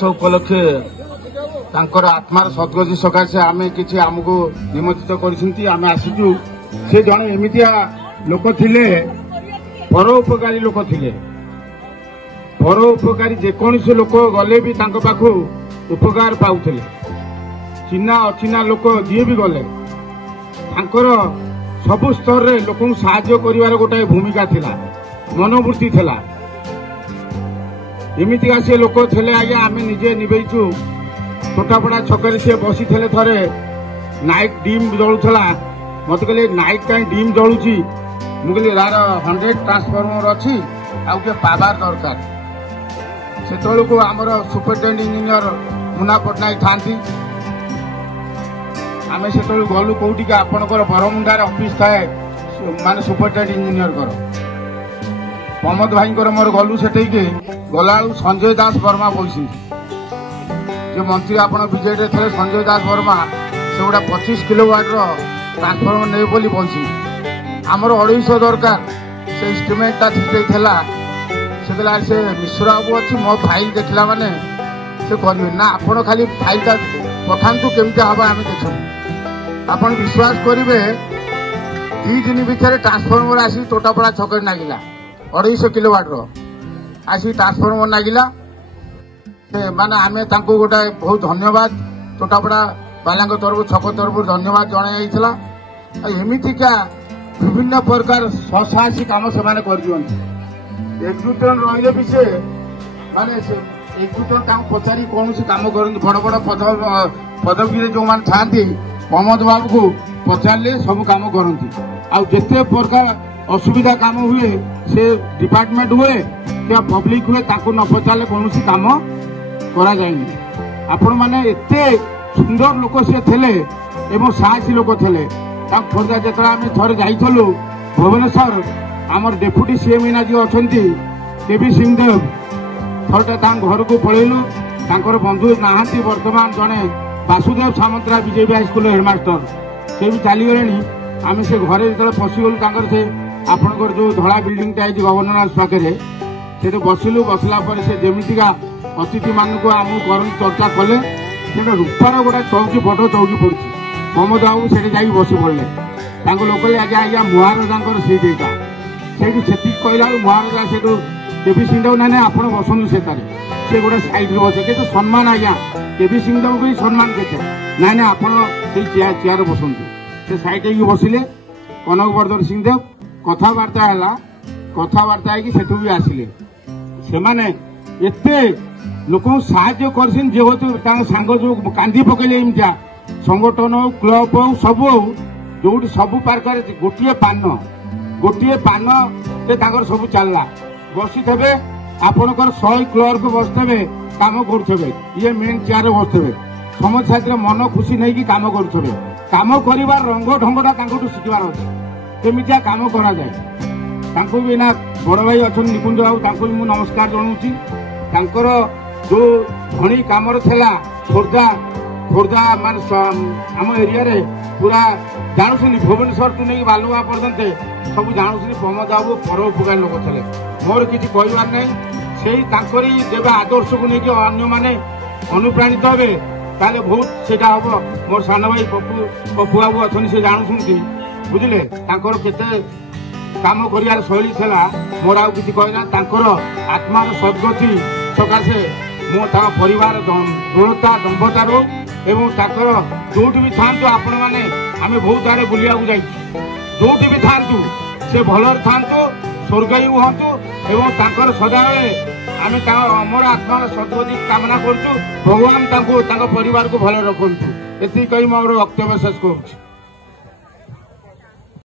दिवस उपलक्षे तांकर आत्मार सद्गति सकाशे आम कि आमको निमंत्रित कर आसीचु। से जड़े एमतिया लोक थिले परोपकारी लोक थिले। परोपकारी जेकोसी लोक गले भी तांको पाखु उपकार पाउथिले। चिन्ना अचिन्ना लोक जी भी गले तांकर सबु स्तर रे लोक साहाय्य करिवार गोटाए भूमिका थिला, मनोवृत्ति थिला। एमतिका से लोक थिले आज्ञा आम निजे निबेचु। टोटापड़ा छकरे से बसी थे थे नाइट डीम जलूला। मत कहले नाइट कहीं डीम जलुची। मुझे यार 100 ट्रांसफॉर्मर अच्छी आगे पावर दरकार। से को आमर सुपरिटेडेंट इंजीनियर मुना पट्टनायक था। आम से गलु कौटी आपणकर बरमुंडार ऑफिस थाए माने सुपरिटेडेंट इंजीनियर कर प्रमोद भाई मोर गलु से गला संजय दास वर्मा बोलती जो मंत्री आपण विजेट थे संजय दास वर्मा से गोटा 25 किलोवाट ट्रांसफॉर्मर ने बोली बोलसी। आमर 250 दरकार से एस्टिमेटा ठीक था। से मिश्रा बाबू अच्छी मो फाइल देखला माने से करेंगे ना आपण खाली फाइलटा पठातु केमती हम आम देखु। आपन विश्वास करेंगे 2 दिन भितर ट्रांसफॉर्मर आसी टोटापड़ा छक नागिला 250 किलोवाट आसी ट्रांसफॉर्मर नागिला। माने आमे तांको गोटा बहुत धन्यवाद टोटापड़ा बाला तरफ छक तरफ धन्यवाद जन। एमतिका विभिन्न प्रकार स्वसाहसी कम से एक्जुटन रही भी से माने एक्जुटन पचारि कौन कम कर बड़ बड़ पदवी जो मैंने था प्रमोद बाबू को पचारे सब कम करती। आते प्रकार असुविधा काम हुए से डिपार्टमेंट हुए क्या पब्लिक हुए ताको न पचारे कौन कम करा जाएनी। आपण माने एते सुंदर लोक से थे एवं साहसी लोक थे। खोर्धा जिते आम थे जाइलु भुवनेश्वर आमर डेप्यूटी सीएम इना जी अच्छा केबी सिंहदेव थरटे घर को पलैलु। बंधु नहांती वर्तमान जड़े Vasudev Samantara BJP high school headmaster से भी चलीगले। आम से घरे जो पशिगलु से आपंकर जो धड़ा बिल्डिंग टा गवर्नर हाउस पाखे से बसिलु। बसला से जमीका अतिथि मानक आम चर्चा कले रूपार गोटे चौकी बड़ चौकी पड़ी प्रमोद बाबू से बस पड़े लोक आज्ञा आज्ञा महाराजा सीट यहाँ से कहला महाराजा से केबी सिंहदेव ना आप बसनु से गोटे सैड बसे के सम्मान आज्ञा केबी सिंहदेव को सम्मान के ना आप चेयर बसतु से सैड बसिले। कनक बरदर सिंहदेव कथबार्ता है कथबार्ता भी आसिले से लोक साहाय्य कर सांग जो कांदी पकड़े एमतिया संगठन हो क्लब हो सब जो सब पार्क गोटे पान से सब चलला बसी थे आपणकर 100 क्लर्क बसते कम करुवे ये मेन चेयर बसते समझ साथी मन खुशी नहीं कि कम करुवे कम कर रंग ढंगटा शिखबार अच्छे केमिया कम करा जाए। भी ना बड़ भाई अच्छा निकुंज बाबू भी मुझे नमस्कार जनाऊँ। जो धनी कम खोर्धा मान आम एरिया रे पूरा जानूनी भुवनेश्वर टू नहीं बालुआ पर्यंत सब जानूनी प्रमोद बाबू परोपकार लोक थे। मोर किसी कहबार नहीं से जब आदर्श को लेकिन अन्य मैंने अनुप्राणित हे ताले बहुत से हम मोर सान भाई पप्पू बाबू अच्छा से जानूँ बुझे केते काम कर शैली था। मोर आउ कि कहना आत्मार सद्गति सकाशे मो परिवार दृढ़ता दम्भता रो एवं जो भी था आपण मैंने आम बहुत आड़े बुलिया जो भी था से भलर था स्वर्ग हूँ एवं सदाबले आम अमर आत्मार सद्गति कामना करूँ। भगवान परिवार को भल रखु। ये कही मोर वक्तव्य शेष करुँ।